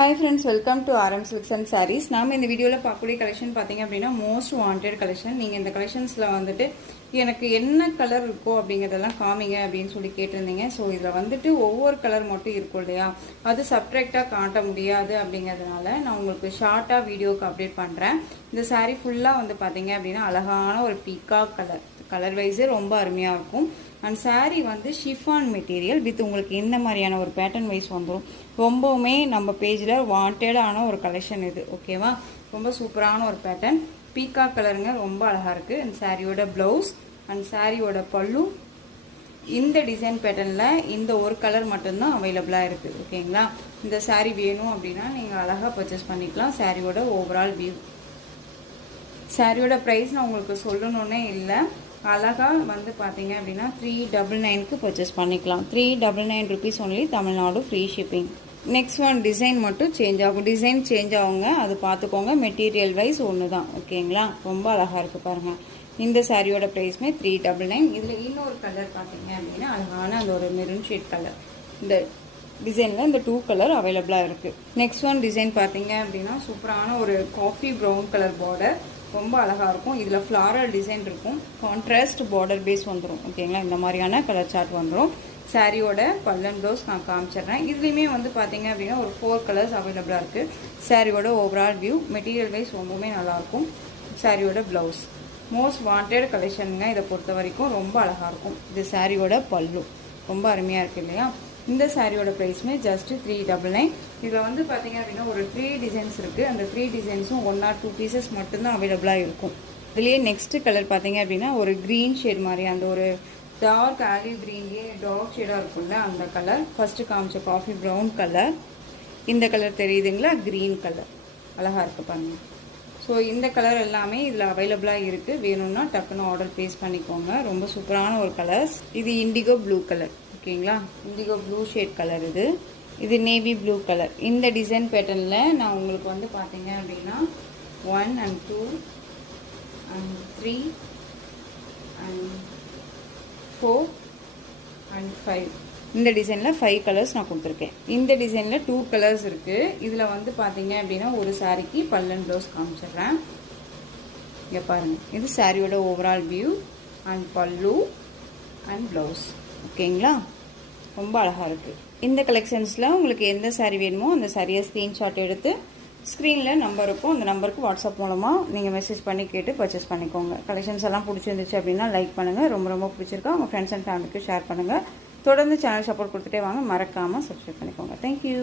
Hi friends, welcome to RM Silks and Sarees. நாம இந்த வீடியோல பார்க்கக்கூடிய கலெக்ஷன் பாத்தீங்க அப்படினா மோஸ்ட் வாண்டட் கலெக்ஷன். நீங்க இந்த கலெக்ஷன்ஸ்ல வந்துட்டு எனக்கு என்ன கலர் இருக்கோ அப்படிங்கறதெல்லாம் காமிங்க அப்படினு சொல்லி கேட்டிருந்தீங்க. சோ இதுல வந்துட்டு ஒவ்வொரு கலர் மட்டும் இருக்கும் இல்லையா? அது சப்ட்ராக்ட்டா காட்ட முடியாது அப்படிங்கறதனால நான் உங்களுக்கு ஷார்ட்டா வீடியோக்கு அப்டேட் பண்றேன். இந்த saree ஃபுல்லா வந்து பாத்தீங்க அப்படினா அழகான ஒரு பீகாக் கலர் வைஸே ரொம்ப அருமையா இருக்கும். அண்ட் saree வந்து ஷிஃபான் மெட்டீரியல் வித் உங்களுக்கு இந்த மாதிரியான ஒரு பேட்டர்ன் வைஸ் வந்துடும். ரொம்பவுமே நம்ம பேஜில் வாண்டடான ஒரு கலெக்ஷன் இது. ஓகேவா? ரொம்ப சூப்பரான ஒரு பேட்டர்ன் பீகாக் கலருங்க, ரொம்ப அழகாக இருக்குது. அண்ட் சாரியோட ப்ளவுஸ் அண்ட் சாரியோட பல்லு இந்த டிசைன் பேட்டர்னில் இந்த ஒரு கலர் மட்டும்தான் அவைலபிளாக இருக்குது. ஓகேங்களா? இந்த saree வேணும் அப்படின்னா நீங்கள் அழகாக பர்ச்சேஸ் பண்ணிக்கலாம். சாரியோட ஓவரால் வியூ, சாரியோட ப்ரைஸ் நான் உங்களுக்கு சொல்லணுன்னே இல்லை. அழகாக வந்து பார்த்தீங்க அப்படின்னா 399க்கு பர்ச்சேஸ் பண்ணிக்கலாம். 399 rupees only, Tamil Nadu free shipping. Next one design மட்டும் சேஞ்ச் ஆகும். டிசைன் சேஞ்ச் ஆகுங்க, அது பார்த்துக்கோங்க. மெட்டீரியல் வைஸ் ஒன்று தான். ஓகேங்களா? ரொம்ப அழகாக இருக்குது பாருங்கள். இந்த சாரியோட ப்ரைஸ்மே 399. இதில் இன்னொரு கலர் பார்த்தீங்க அப்படின்னா அழகான அந்த ஒரு மெரூன் ஷேட் கலர். இந்த டிசைனில் இந்த 2 கலர் அவைலபிளாக இருக்குது. நெக்ஸ்ட் ஒன் டிசைன் பார்த்தீங்க அப்படின்னா சூப்பரான ஒரு காஃபி ப்ரௌன் கலர் பார்டர், ரொம்ப அழகாக இருக்கும். இதில் ஃப்ளாரல் டிசைன் இருக்கும், கான்ட்ராஸ்ட் பார்டர் பேஸ் வந்துடும். ஓகேங்களா? இந்த மாதிரியான கலர் சார்ட் வந்துடும். சாரியோட பல்லன் ப்ளவுஸ் நான் காமிச்சிடுறேன். இதுலேயுமே வந்து பார்த்தீங்க அப்படின்னா ஒரு 4 கலர்ஸ் அவைலபிளாக இருக்குது. சாரியோட ஓவரால் வியூ, மெட்டீரியல் வைஸ் ரொம்பவுமே நல்லாயிருக்கும். சாரியோட ப்ளவுஸ் மோஸ்ட் வாண்டட் கலெக்ஷனுங்க. இதை பொறுத்த வரைக்கும் ரொம்ப அழகாக இருக்கும். இது சாரியோட பல்லு, ரொம்ப அருமையாக இருக்குது இல்லையா? இந்த சாரியோட ப்ரைஸ்மே ஜஸ்ட் 399. இதில் வந்து பார்த்தீங்க அப்படின்னா ஒரு 3 டிசைன்ஸ் இருக்குது. அந்த 3 டிசைன்ஸும் 1 or 2 பீசஸ் மட்டும்தான் அவைலபிளாக இருக்கும். இதுலேயே நெக்ஸ்ட் கலர் பார்த்தீங்க அப்படின்னா ஒரு க்ரீன் ஷேட் மாதிரி, அந்த ஒரு டார்க் ஆலிவ் க்ரீன்லேயே டார்க் ஷேடாக இருக்கும்ல அந்த கலர். ஃபஸ்ட்டு காமிச்ச காஃபி ப்ரௌன் கலர், இந்த கலர் தெரியுதுங்களா? க்ரீன் கலர் அழகாக இருக்குது பாருங்க. ஸோ இந்த கலர் எல்லாமே இதில் அவைலபிளாக இருக்குது. வேணும்னா டக்குன்னு ஆர்டர் ப்ளேஸ் பண்ணிக்கோங்க. ரொம்ப சூப்பரான ஒரு கலர்ஸ். இது இண்டிகோ ப்ளூ கலர். ஓகேங்களா? Indigo blue shade colour. இது நேவி ப்ளூ கலர். இந்த டிசைன் பேட்டர்னில் நான் உங்களுக்கு வந்து பார்த்தீங்க அப்படின்னா 1 and 2 and 3 and 4 and 5 இந்த டிசைனில் 5 கலர்ஸ் நான் கொடுத்துருக்கேன். இந்த டிசைனில் 2 கலர்ஸ் இருக்குது. இதில் வந்து பார்த்தீங்க அப்படின்னா ஒரு சாரிக்கு பல்லன் ப்ளவுஸ் காமிச்சிடுறேன். இங்கே பாருங்கள், இது சாரியோட ஓவரால் வியூ அண்ட் பல்லு அண்ட் ப்ளவுஸ். ஓகேங்களா? ரொம்ப அழகாக இருக்குது. இந்த கலெக்ஷன்ஸில் உங்களுக்கு எந்த சாரீ வேணுமோ அந்த சாரியை ஸ்க்ரீன்ஷாட் எடுத்து ஸ்க்ரீனில் நம்பர் இருக்கும், அந்த நம்பருக்கு வாட்ஸ்அப் மூலமாக நீங்கள் மெசேஜ் பண்ணி கேட்டு பர்ச்சேஸ் பண்ணிக்கோங்க. கலெக்ஷன்ஸ் எல்லாம் பிடிச்சிருந்துச்சு அப்படின்னா லைக் பண்ணுங்கள். ரொம்ப ரொம்ப பிடிச்சிருக்கா உங்கள் ஃப்ரெண்ட்ஸ் அண்ட் ஃபேமிலிக்கு ஷேர் பண்ணுங்கள். தொடர்ந்து சேனல் சப்போர்ட் கொடுத்துட்டே வாங்க. மறக்காமல் சப்ஸ்கிரைப் பண்ணிக்கோங்க. தேங்க்யூ.